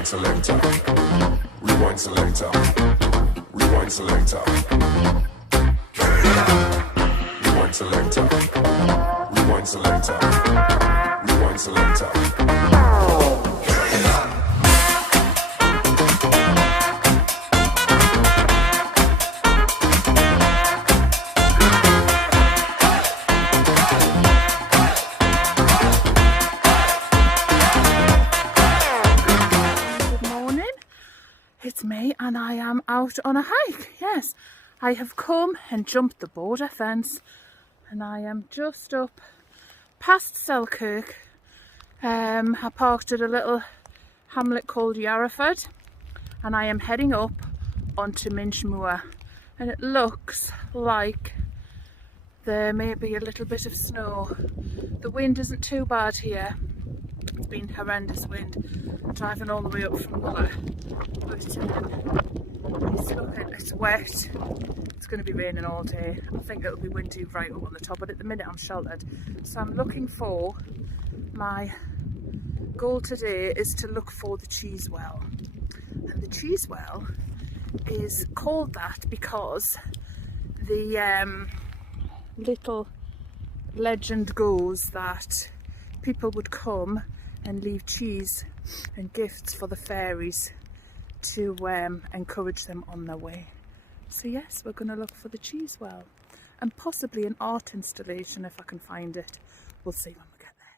Rewind selector. Rewind selector. Rewind selector. Rewind selector. Rewind selector. Rewind selector. It's me and I am out on a hike. Yes, I have come and jumped the border fence and I am just up past Selkirk. I parked at a little hamlet called Yarrowford and I am heading up onto Minch Moor, and it looks like there may be a little bit of snow. The wind isn't too bad here. It's been horrendous wind driving all the way up from Muller, but it's wet. It's going to be raining all day. I think it'll be windy right up on the top, but at the minute I'm sheltered. So I'm looking for, my goal today is to look for the cheese well. And the cheese well is called that because the little legend goes that people would come and leave cheese and gifts for the fairies to encourage them on their way. So yes, we're going to look for the cheese well and possibly an art installation if I can find it. We'll see when we get there.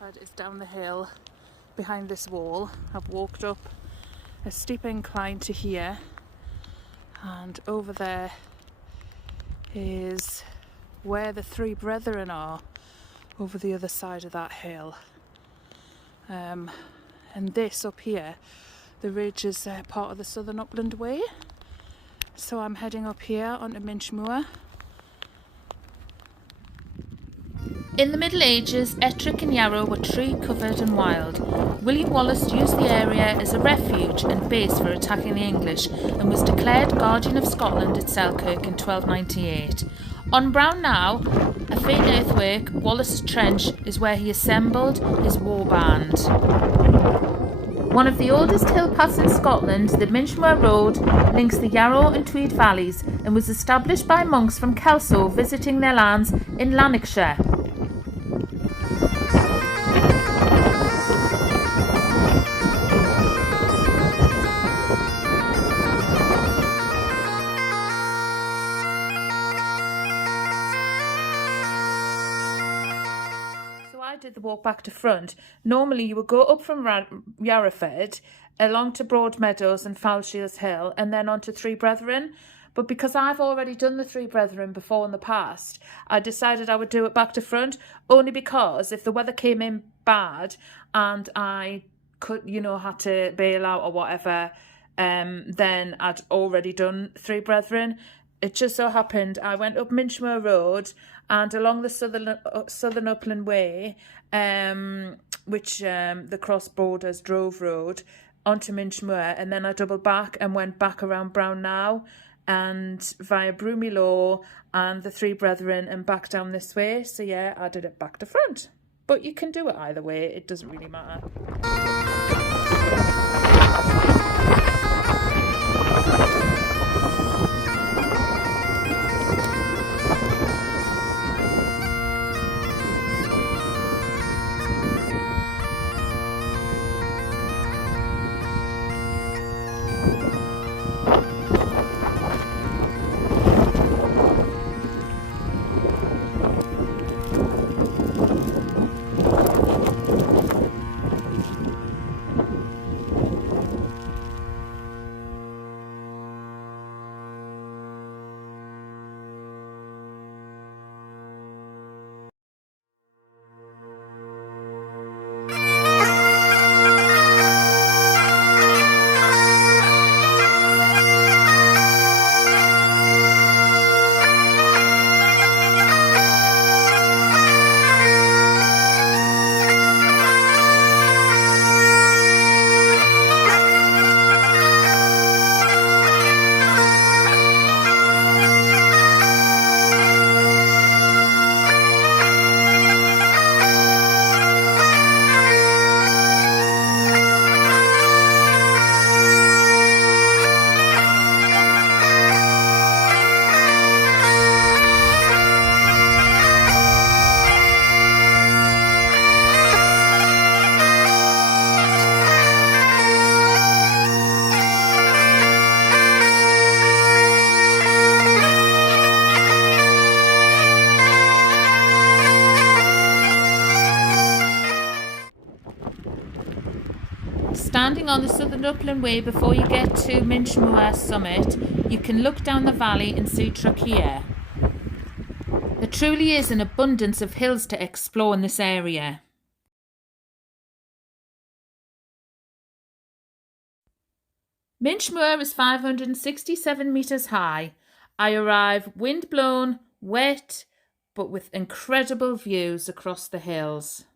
Yarrowford is down the hill behind this wall. I've walked up a steep incline to here, and over there is where the three brethren are, over the other side of that hill. And this up here, the ridge, is part of the Southern Upland Way. So I'm heading up here onto Minch Moor. In the Middle Ages, Ettrick and Yarrow were tree covered and wild. William Wallace used the area as a refuge and base for attacking the English and was declared Guardian of Scotland at Selkirk in 1298. On Brown Now, a faint earthwork, Wallace's Trench, is where he assembled his war band. One of the oldest hill paths in Scotland, the Minch Moor Road links the Yarrow and Tweed valleys and was established by monks from Kelso visiting their lands in Lanarkshire. Did the walk back to front. Normally you would go up from Yarrowford along to Broadmeadows and Foulshields Hill and then on to Three Brethren, but because I've already done the Three Brethren before in the past, I decided I would do it back to front, only because if the weather came in bad and I could, had to bail out or whatever, then I'd already done Three Brethren. It just so happened I went up Minch Moor Road and along the Southern Upland Way, which the cross borders Drove Road, onto Minch Moor, and then I doubled back and went back around Brown Now and via Broomy Law and the Three Brethren and back down this way. So yeah, I did it back to front. But you can do it either way, it doesn't really matter. on the Southern Upland Way before you get to Minch Moor summit, you can look down the valley and see Truckee. There truly is an abundance of hills to explore in this area. Minch Moor is 567 metres high. I arrive wind-blown, wet, but with incredible views across the hills.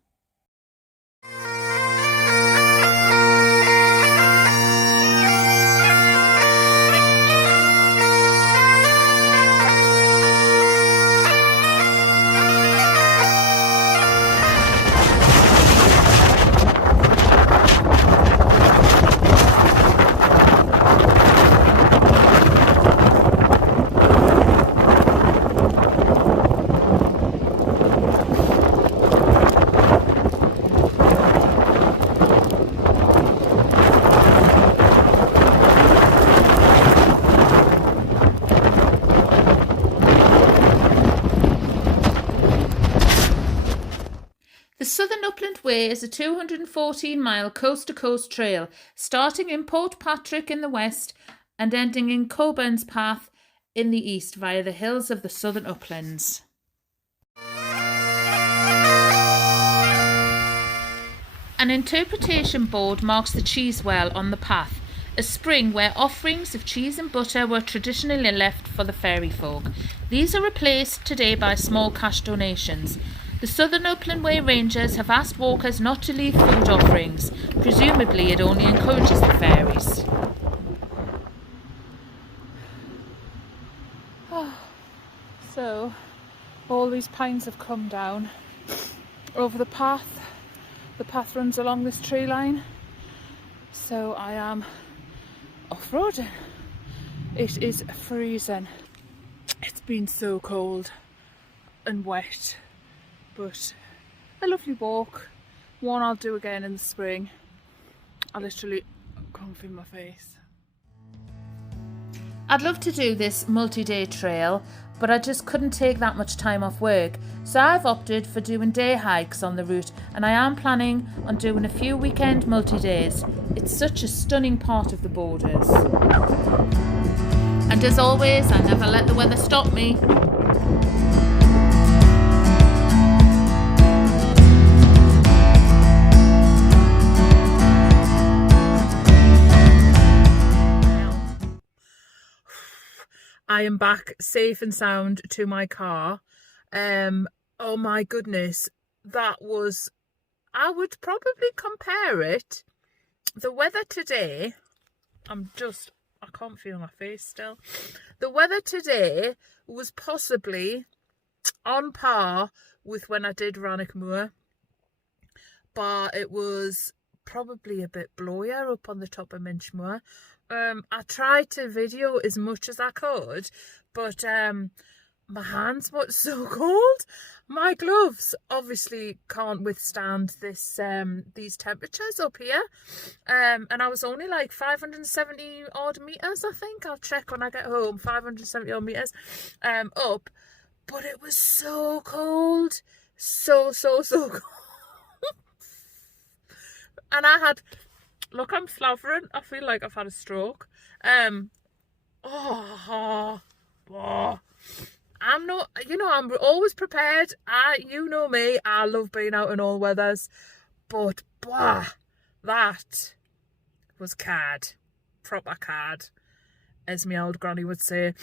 The Southern Upland Way is a 214-mile coast-to-coast trail, starting in Port Patrick in the west and ending in Coburn's Path in the east via the hills of the Southern Uplands. An interpretation board marks the cheese well on the path, a spring where offerings of cheese and butter were traditionally left for the fairy folk. These are replaced today by small cash donations. The Southern Upland Way Rangers have asked walkers not to leave food offerings. Presumably it only encourages the fairies. So, all these pines have come down over the path. The path runs along this tree line. So I am off-roading. It is freezing. It's been so cold and wet. But a lovely walk. One I'll do again in the spring. I literally can't feel my face. I'd love to do this multi-day trail, but I just couldn't take that much time off work. So I've opted for doing day hikes on the route, and I am planning on doing a few weekend multi-days. It's such a stunning part of the borders. And as always, I never let the weather stop me. I am back safe and sound to my car. Oh my goodness, that was, I would probably compare it, the weather today, I can't feel my face still. The weather today was possibly on par with when I did Rannoch Moor, but it was probably a bit blowier up on the top of Minch Moor. I tried to video as much as I could, but my hands were so cold. My gloves obviously can't withstand this these temperatures up here. And I was only like 570 odd meters, I think. I'll check when I get home. 570 odd meters up, but it was so cold, so cold. And I had, look, I'm slavering. I feel like I've had a stroke. I'm not, I'm always prepared. You know me, I love being out in all weathers. But, that was card. Proper card, as my old granny would say.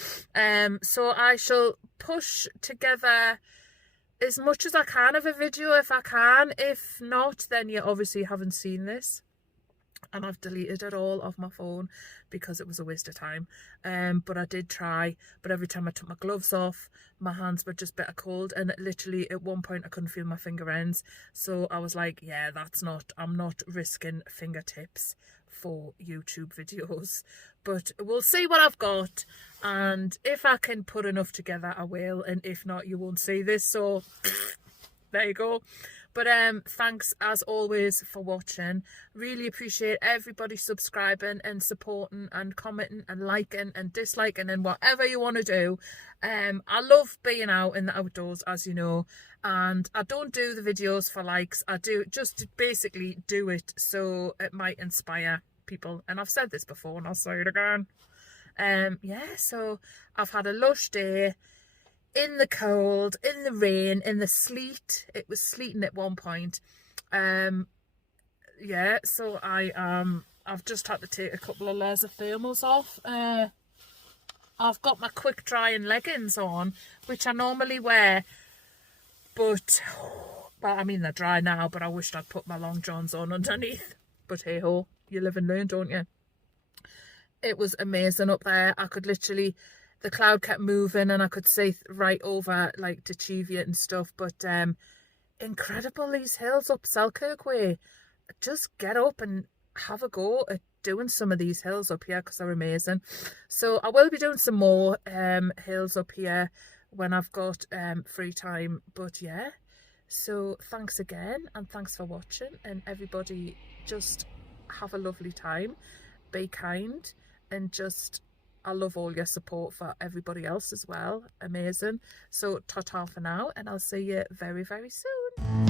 So I shall push together as much as I can of a video if I can. If not, then you obviously haven't seen this. And I've deleted it all off my phone because it was a waste of time. But I did try. But every time I took my gloves off, my hands were just bitter cold. And literally at one point I couldn't feel my finger ends. So I was like, yeah, I'm not risking fingertips for YouTube videos. But we'll see what I've got. And if I can put enough together, I will. And if not, you won't see this. So there you go. But thanks as always for watching. Really appreciate everybody subscribing and supporting and commenting and liking and disliking and whatever you want to do. I love being out in the outdoors, as you know, and I don't do the videos for likes. I do just basically do it so it might inspire people, and I've said this before and I'll say it again. Yeah, so I've had a lush day in the cold, in the rain, in the sleet. It was sleeting at one point. Yeah, so I've just had to take a couple of layers of thermals off. I've got my quick drying leggings on, which I normally wear, but I mean, they're dry now, but I wished I'd put my long johns on underneath. But hey ho, you live and learn, don't you? It was amazing up there. I could literally, the cloud kept moving and I could see right over like to Cheviot and stuff. But incredible, these hills up Selkirk way. Just get up and have a go at doing some of these hills up here, because they're amazing. So I will be doing some more hills up here when I've got free time. But yeah, so thanks again, and thanks for watching, and everybody just have a lovely time, be kind, and just I love all your support for everybody else as well. Amazing. So ta-ta for now, and I'll see you very, very soon.